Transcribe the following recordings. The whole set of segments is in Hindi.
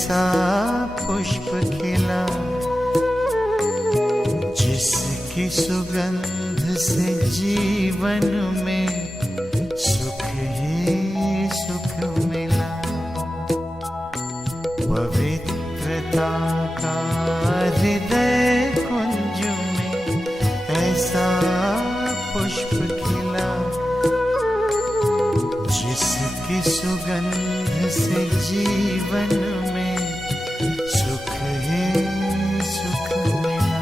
ऐसा पुष्प खिला जिसकी सुगंध से जीवन में सुख ही सुख मिला। पवित्रता का हृदय कुंज में ऐसा पुष्प खिला जिसकी सुगंध से जीवन में सुख ही सुख मिला।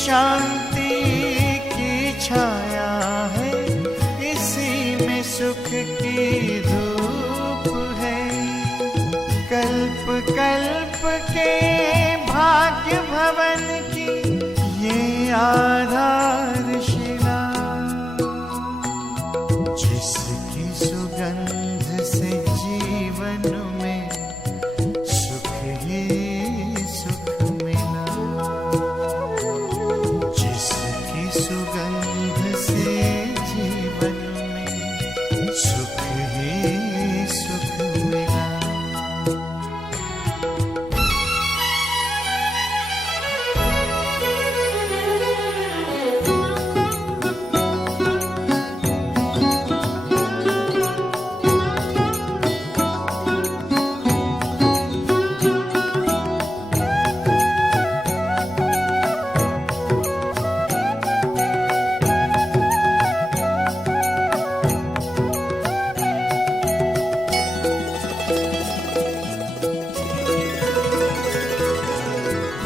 शांति की छाया है, इसी में सुख की धूप है। कल्प कल्प के भाग्य भवन की ये आधारशिला, जिसकी सुगंध से जीवन में सुख ही सुख मिला। सुगंध से जीवन में सुख ही सुख मिला।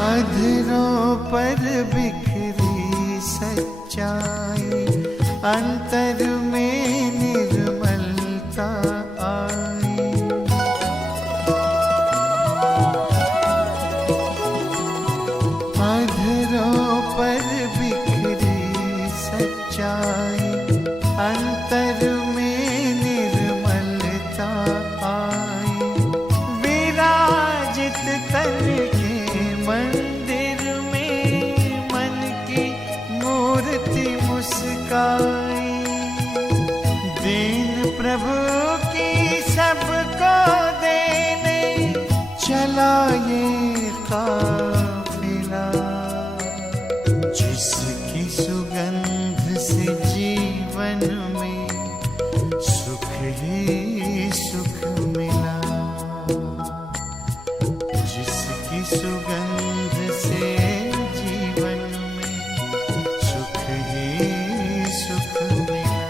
अधरों पर बिखरी सच्चाई, अंतर में निर्मलता आई। अधरों पर बिखरी सच्चाई, अंतर में निर्मलता आई। विराजित तन मंदिर में मन की मूर्ति मुस्काई। दीन प्रभु की सबको देने चला ये काफिला, जिसकी सुगंध से जीवन में सुख ही सुख मिला। जिसकी सुगंध से जीवन में सुख ही सुख मिला।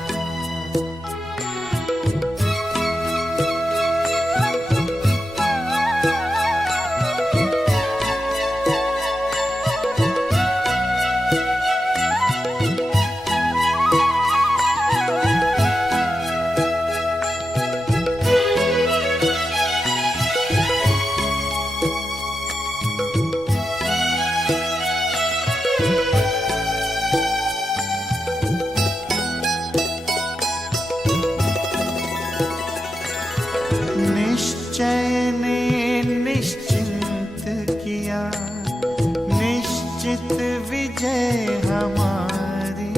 निश्चय ने निश्चिंत किया, निश्चित विजय हमारी।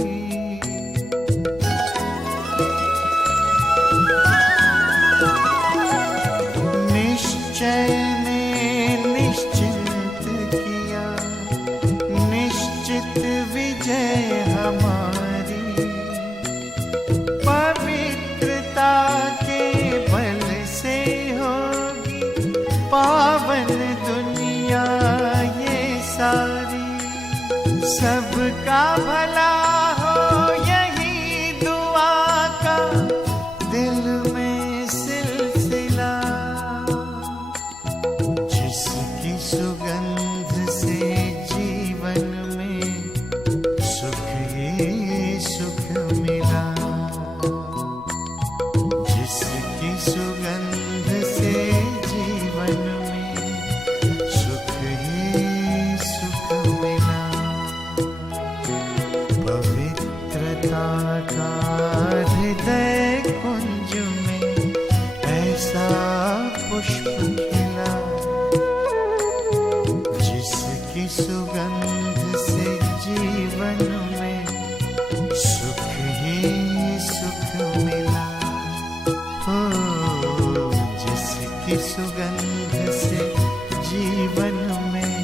निश्चय ने निश्चिंत किया, निश्चित विजय हमारी। पवित्रता के बल से होगी सबका भला हो यही दुआ का दिल में सिलसिला, जिसकी सुगंध से जीवन में सुख ही सुख मिला, जिसकी सुगंध से जीवन में सुख ही सुख मिला। पवित्रता का हृदय कुंज में ऐसा पुष्प खिला, जिसकी सुगंध से जीवन में सुख ही सुख मिला। हो जिसकी सुगंध से जीवन में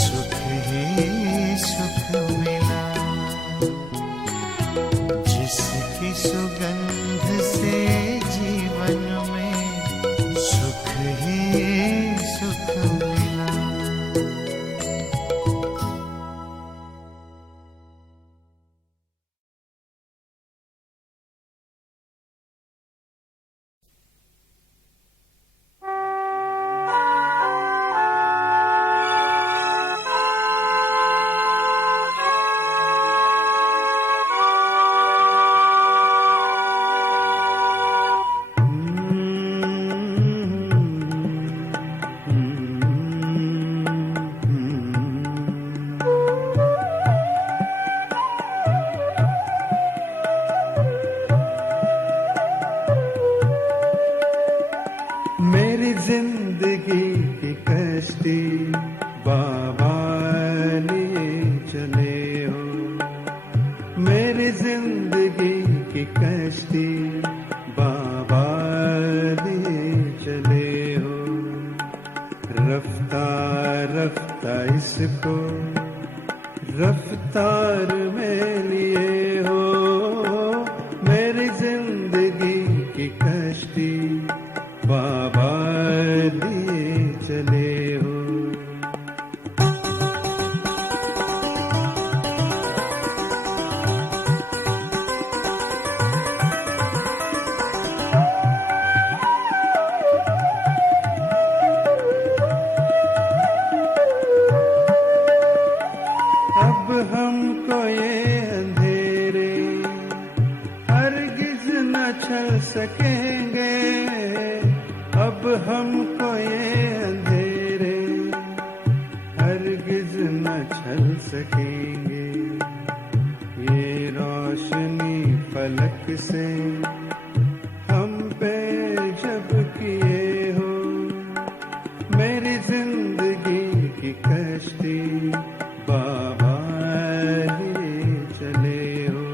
सुख ही सुख मिला, जिसकी सुगंध से जीवन में सुख ही सुख मिला। मेरी जिंदगी की कश्ती बाबा लिए चले हो, मेरी जिंदगी की कश्ती बाबा लिए चले हो। रफ्तार रफ्तार इसको रफ्तार में लिए हो, मेरी जिंदगी की कश्ती बाबा लिए चले हो। अब हमको ये अंधेरे हरगिज न छल सकेंगे, अब हमको ये अंधेरे हरगिज न छल सकेंगे। ये रोशनी फलक से हम पे जब किए हो, मेरी जिंदगी की कश्ती बाबा लिए चले हो।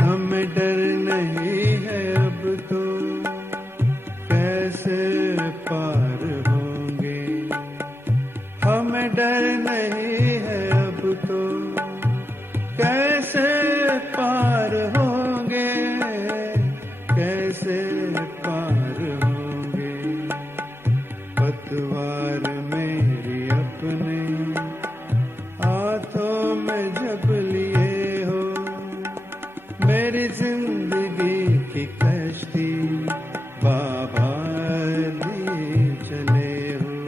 हमें डर नहीं है अब तो कैसे पार होंगे, हमें डर नहीं है अब तो कैसे पार होंगे, कैसे पार होंगे। पतवार मेरी अपने हाथों में जब लिए हो, मेरी जिंदगी की कश्ती बाबा लिए चले हो।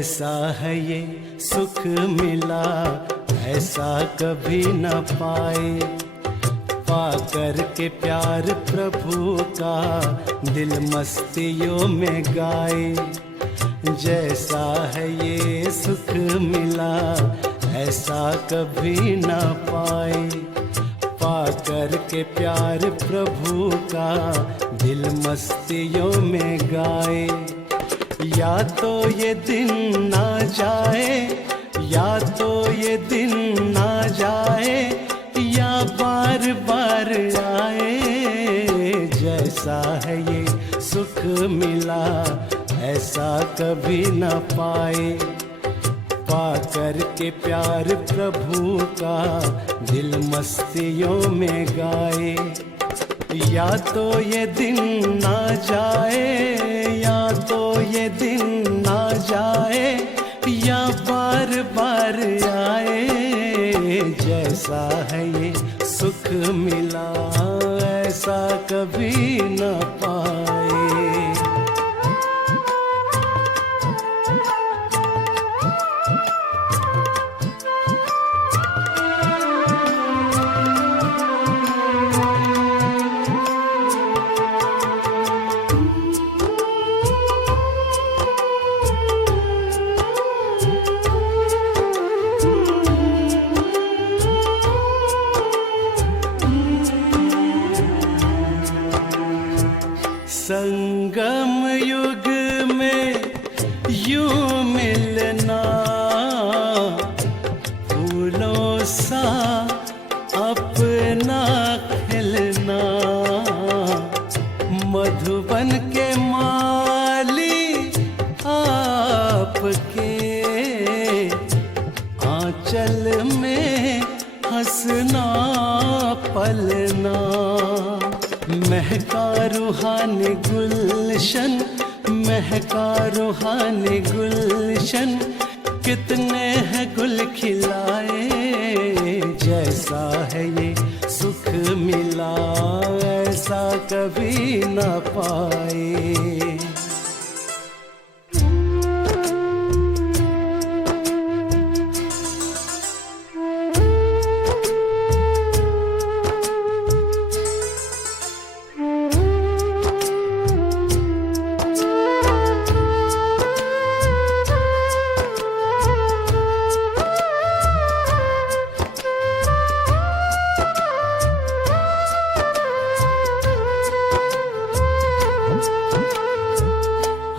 जैसा है ये सुख मिला ऐसा कभी न पाए। पाकर के प्यार प्रभु का दिल मस्तियों में गाए। जैसा है ये सुख मिला ऐसा कभी न पाए। पाकर के प्यार प्रभु का दिल मस्तियों में गाए। या तो ये दिन ना जाए, या तो ये दिन ना जाए, या बार बार आए। जैसा है ये सुख मिला ऐसा कभी न पाए। पाकर के प्यार प्रभु का दिल मस्तियों में गाए। या तो ये दिन ना जाए, या तो ये दिन ना जाए, या बार बार आए। जैसा है ये सुख मिला ऐसा कभी न पाए। संगम युग में यूं मिलना, फूलों सा अपना खिलना। मधुबन के माली आपके आंचल में हंसना पलना। महका रूहानी गुलशन, महका रूहानी गुलशन, कितने हैं गुल खिलाए। जैसा है ये सुख मिला ऐसा कभी न पाए।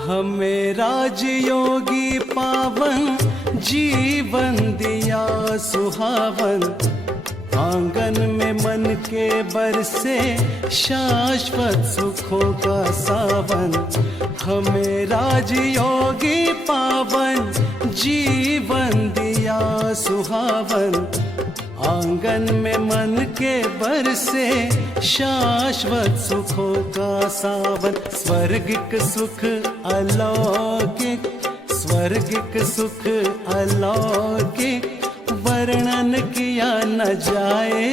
हमें राजयोगी पावन जीवन दिया सुहावन। आंगन में मन के बरसे शाश्वत सुखों का सावन। हमें राजयोगी पावन जीवन दिया सुहावन। आंगन में मन के बरसे शाश्वत सुखों का सावन। स्वर्गिक सुख अलौकिक, स्वर्गिक सुख अलौकिक, वर्णन किया न जाए।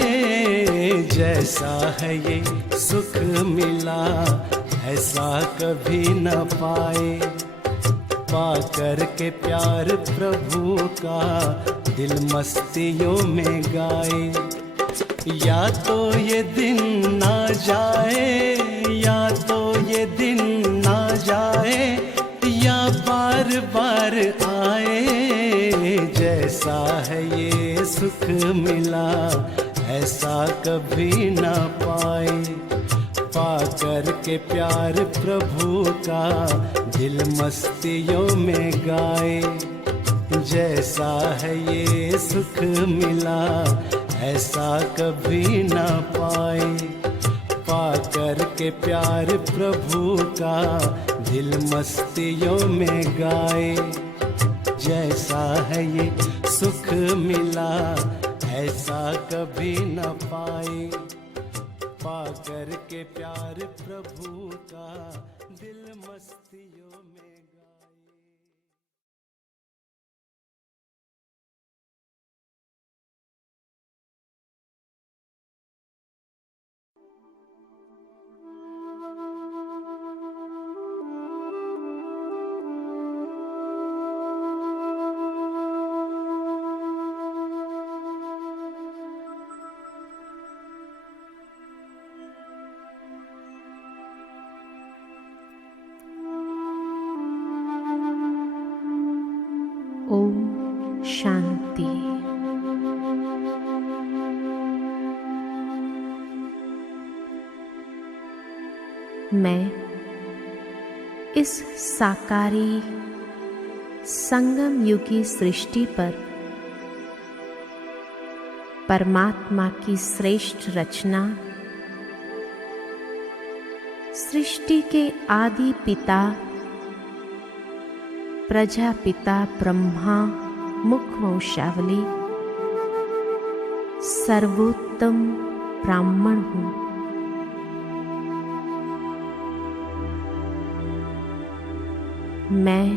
जैसा है ये सुख मिला ऐसा कभी न पाए। पाकर के प्यार प्रभु का दिल मस्तियों में गाए। या तो ये दिन ना जाए, या तो ये दिन ना जाए, या बार बार आए। जैसा है ये सुख मिला ऐसा कभी ना पाए। पाकर के प्यार प्रभु का दिल मस्तियों में गाए। जैसा है ये सुख मिला ऐसा कभी ना पाए। पाकर के प्यार प्रभु का दिल मस्तियों में गाए। जैसा है ये सुख मिला ऐसा कभी न पाए। पाकर के प्यार प्रभु का दिल मस्तियों में गाए। मैं इस साकारी संगम युगी सृष्टि पर परमात्मा की श्रेष्ठ रचना, सृष्टि के आदि पिता प्रजापिता ब्रह्मा मुखवंशावली सर्वोत्तम ब्राह्मण हूँ। मैं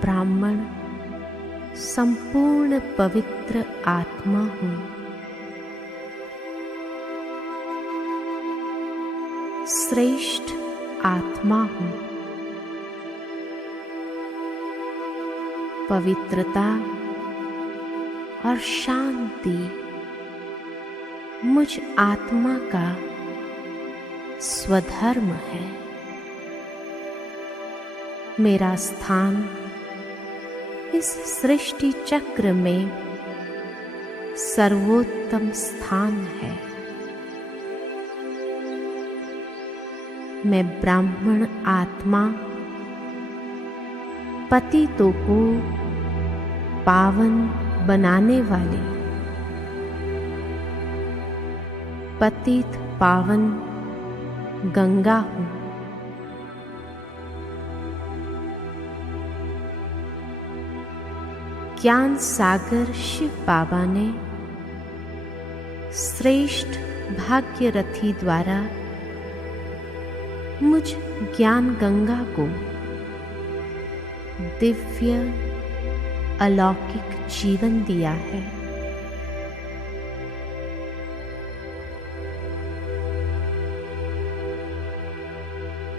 ब्राह्मण संपूर्ण पवित्र आत्मा हूँ। श्रेष्ठ आत्मा हूँ। पवित्रता और शांति मुझ आत्मा का स्वधर्म है। मेरा स्थान इस सृष्टि चक्र में सर्वोत्तम स्थान है। मैं ब्राह्मण आत्मा पतितों को पावन बनाने वाली पतित पावन गंगा हूँ। ज्ञान सागर शिव बाबा ने श्रेष्ठ भाग्यरथी द्वारा मुझ ज्ञान गंगा को दिव्य अलौकिक जीवन दिया है।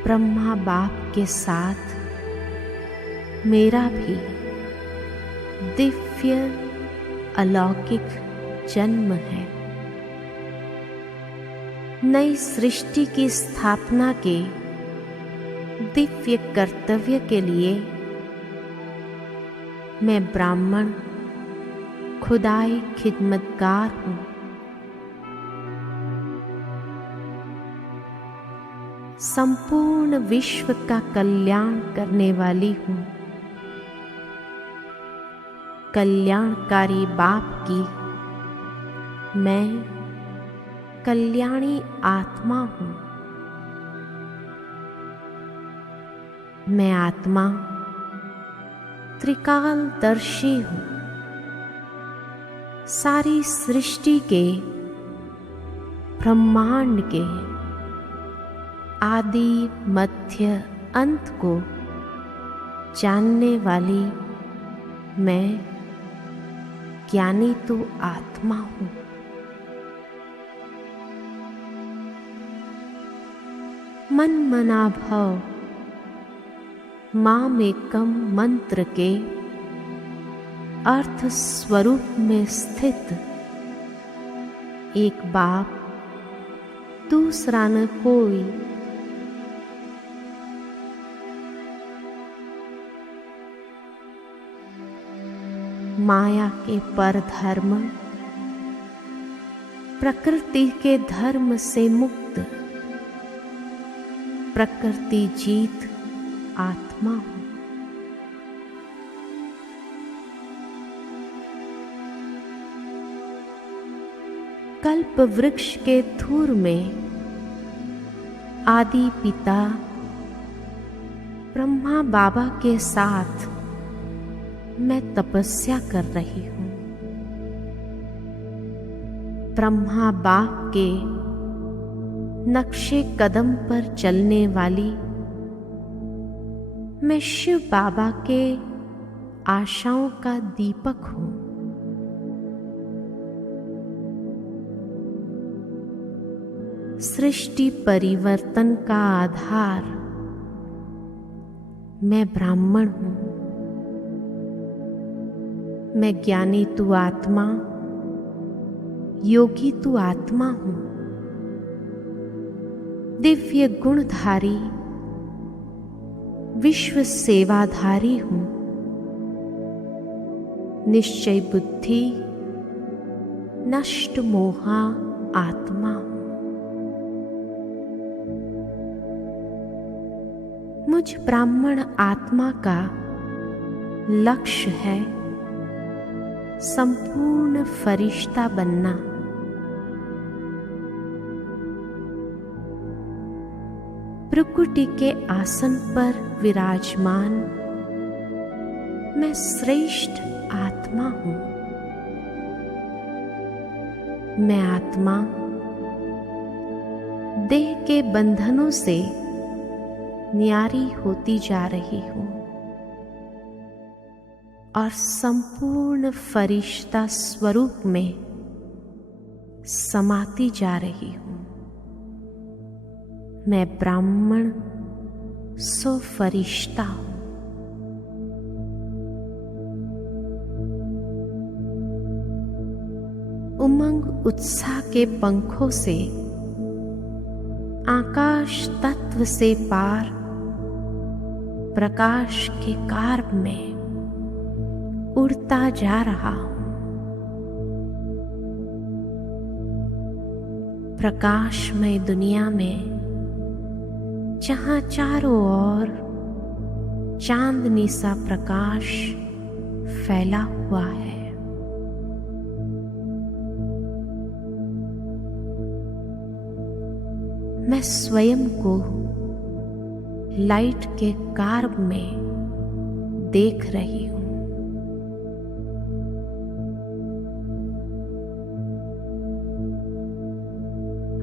ब्रह्मा बाप के साथ मेरा भी दिव्य अलौकिक जन्म है। नई सृष्टि की स्थापना के दिव्य कर्तव्य के लिए मैं ब्राह्मण खुदाई खिदमतगार हूँ। संपूर्ण विश्व का कल्याण करने वाली हूँ। कल्याणकारी बाप की मैं कल्याणी आत्मा हूँ। मैं आत्मा त्रिकालदर्शी हूँ। सारी सृष्टि के ब्रह्मांड के आदि मध्य अंत को जानने वाली मैं ज्ञानी तो आत्मा हूँ। मन मना भव मामेकम मंत्र के अर्थ स्वरूप में स्थित एक बाप दूसरा न कोई। माया के परधर्म प्रकृति के धर्म से मुक्त प्रकृति जीत आत्मा हूँ। कल्प वृक्ष के धूर में आदि पिता ब्रह्मा बाबा के साथ मैं तपस्या कर रही हूँ। ब्रह्मा बाप के नक्शे कदम पर चलने वाली मैं शिव बाबा के आशाओं का दीपक हूँ। सृष्टि परिवर्तन का आधार मैं ब्राह्मण हूँ। मैं ज्ञानी तू आत्मा योगी तू आत्मा हूँ। दिव्य गुणधारी विश्व सेवाधारी हूँ। निश्चय बुद्धि नष्ट मोहा आत्मा हूँ। मुझ ब्राह्मण आत्मा का लक्ष्य है संपूर्ण फरिश्ता बनना। प्रकृति के आसन पर विराजमान मैं श्रेष्ठ आत्मा हूं। मैं आत्मा देह के बंधनों से न्यारी होती जा रही हूं और संपूर्ण फरिश्ता स्वरूप में समाती जा रही हूं। मैं ब्राह्मण सो फरिश्ता हूं। उमंग उत्साह के पंखों से आकाश तत्व से पार प्रकाश के कार्य में उड़ता जा रहा हूं। प्रकाशमय दुनिया में जहां चारों ओर चांदनी सा प्रकाश फैला हुआ है, मैं स्वयं को लाइट के कार्य में देख रही हूं।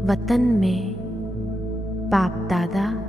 वतन में बाप दादा